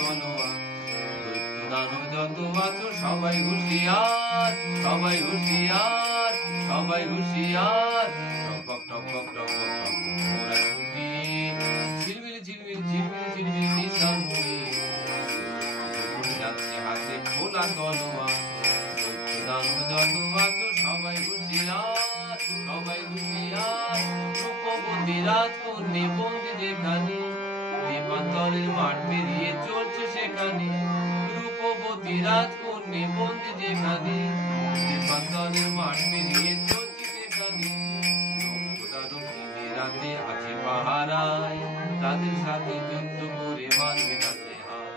তলোয়ার। দৈত্য দানব যত আছো সবাই হুঁশিয়ার, সবাই হুঁশিয়ার, সবাই হুঁশিয়ার। টক টক টক টক টক টক ওরা ছুটি, ঝিলমিল ঝিলমিল ঝিলমিল ঝিলমিল নিশান মুড়ি। পড়ে যাচ্ছে হাতে খোলা তলোয়ার। দৈত্য দানব যত আছো সবাই হুঁশিয়ার, সবাই হুঁশিয়ার। রূপবতী রাজকন্যা বন্দি যেখানে, দীপান্তরের মাঠ পেরিয়ে চলছে সেখানে। রূপবতী রাজকন্যা বন্দি যেখানে, দীপান্তরের মাঠ পেরিয়ে চলছে সেখানে। রাতে আছে পাহারায়, তাদের সাথে যুদ্ধ করে মানবে না সে হার।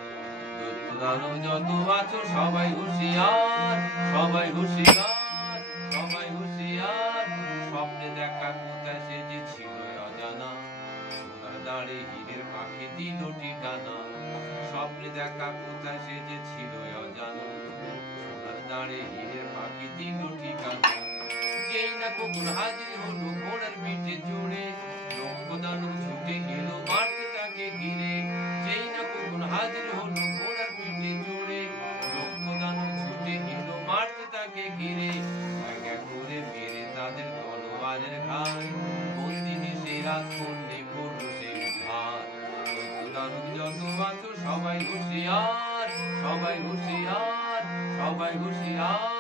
দৈত্য দানব যত আছো সবাই হুঁশিয়ার, সবাই হুঁশিয়ার, সবাই হুঁশিয়ার। স্বপ্নে দেখা কোথায় সে যে ছিল অজানা, সোনার দাঁড়ে হীরের পাখি দিল ঠিকানা। স্বপ্নে দেখা কোথায় সে যে ছিল অজানা, সোনার দাঁড়ে হীরের পাখি দিল ঠিকানা। যেই না কখন হাজির হলো ঘোড়ার পিঠে চড়ে, লক্ষ দানব ছুটে গেল মারতে তাকে ঘিরে। যেই না কখন হাজির হলো ঘোড়ার পিঠে চড়ে, লক্ষ দানব ছুটে গেল মারতে তাকে ঘিরে। এক এক করে মেরে তাদের তলোয়ারের ঘায়, বন্দিনী সেই রাজকন্যা করলো সেই উদ্ধার। দৈত্য দানব যত আছো সবাই হুঁশিয়ার, সবাই হুঁশিয়ার, সবাই হুঁশিয়ার।